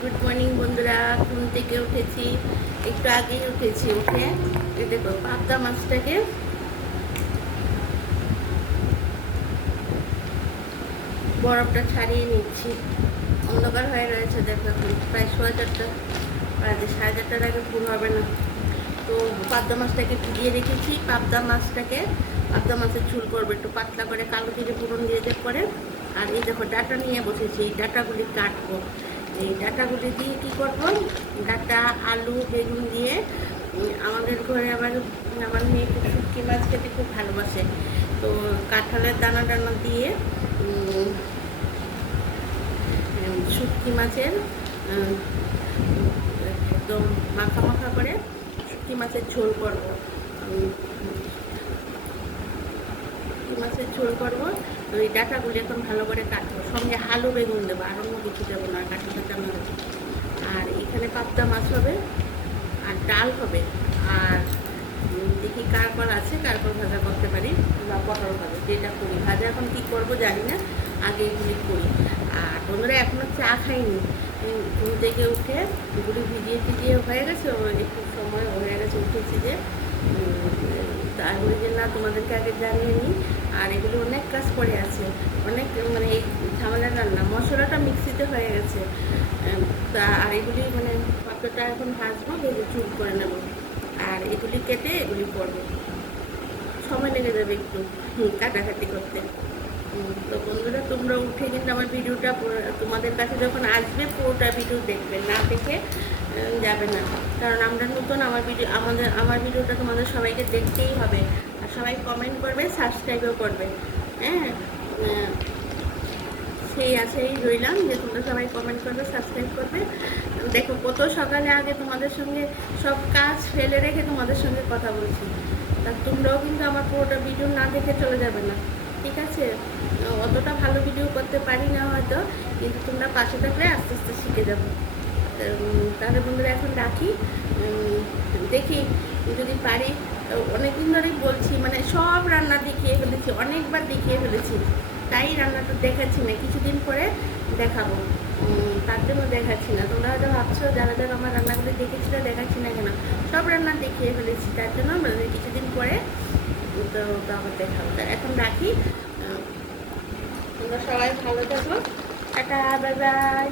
Good morning বন্ধুরা। ঘুম থেকে উঠেছি, একটু আগেই উঠেছি। উঠে এই দেখো পাবদা মাছটাকে বরফটা ছাড়িয়ে নিচ্ছি। অন্ধকার হয়ে রয়েছে, দেখো এখন প্রায় 4:30 বাজে, 4:30টার আগে পুরো হবে না। তো পাবদা মাছটাকে ভিজিয়ে রেখেছি। পাবদা মাছের ঝোল করবো, একটু পাতলা করে কালো জিরে ফোড়ন দিয়ে দেওয়ার পরে। আর এই দেখো ডাঁটা নিয়ে বসেছি, এই ডাঁটাগুলি কাটবো। এই ডাঁটাগুলি দিয়ে কী করবো, ডাঁটা আলু বেগুন দিয়ে। আমাদের ঘরে আবার আমার মেয়ে খুব শুটকি মাছ খেতে খুব ভালোবাসে, তো কাঁঠালের দানা টানা দিয়ে শুটকি মাছের একদম মাখা মাখা করে শুটকি মাছের ঝোল করবো। তো এই ডাঁটাগুলি এখন ভালো করে কাটবো, সঙ্গে আলু বেগুন দেবো, আর অন্য কিছু দেবো না, কাঁচা কাঁচা দেবো। আর এখানে পাবদা মাছ হবে, আর ডাল হবে। আর দেখি কারকল আছে, কারকল ভাজা করতে পারি, বা পটল ভাজা, যেটা করি। ভাজা এখন কী করবো জানি না, আগে এগুলি করি। আর বন্ধুরা এখনও চা খাইনি। ঘুম থেকে উঠে এগুলি ভিজিয়ে হয়ে গেছে, একটু সময় হয়ে গেছে উঠেছি যে, তাই ওই যে না তোমাদেরকে আগে জানিয়ে নিই। আর এগুলো অনেক কাজ পড়ে আছে, অনেক মানে এই ঝামেলার রান্না। মশলাটা মিক্সিতে হয়ে গেছে, তা আর এগুলি মানে পাত্রটা এখন ভাজবো, ভেজে চুল করে নেব। আর এগুলি কেটে এগুলি করবো, সময় লেগে যাবে একটু কাটাকাটি করতে। তো বন্ধুরা তোমরা উঠে কিন্তু আমার ভিডিওটা তোমাদের কাছে যখন আসবে পুরোটা ভিডিও দেখবে, না দেখে যাবে না। কারণ আমরা নতুন, আমার ভিডিওটা তোমাদের সবাইকে দেখতেই হবে। আর সবাই কমেন্ট করবে, সাবস্ক্রাইবও করবে। হ্যাঁ, সেই আশাই রইলাম যে তোমরা সবাই কমেন্ট করবে, সাবস্ক্রাইব করবে। দেখো কত সকালে আগে তোমাদের সঙ্গে সব কাজ ফেলে রেখে তোমাদের সঙ্গে কথা বলছি। তা তোমরাও কিন্তু আমার পুরোটা ভিডিও না দেখে চলে যাবে না, ঠিক আছে? অতটা ভালো ভিডিও করতে পারি না হয়তো, কিন্তু তোমরা পাশে থাকলে আস্তে আস্তে শিখে যাবো। তাহলে বন্ধুরা এখন রাখি, দেখি যদি পারি। অনেকদিন ধরেই বলছি, মানে সব রান্না দেখিয়ে ফেলেছি, অনেকবার দেখিয়ে ফেলেছি, তাই রান্নাটা দেখাচ্ছি না। কিছুদিন পরে দেখাবো, তার জন্য দেখাচ্ছি না। তোমরা হয়তো ভাবছো যারা যারা আমার রান্নাগুলো দেখেছিল দেখাচ্ছি না কেন, সব রান্না দেখিয়ে ফেলেছি, তার জন্য কিছুদিন পরে তো আবার দেখাবো। এখন রাখি, তোমরা সবাই ভালো থাকো, টাটা, বাই বাই।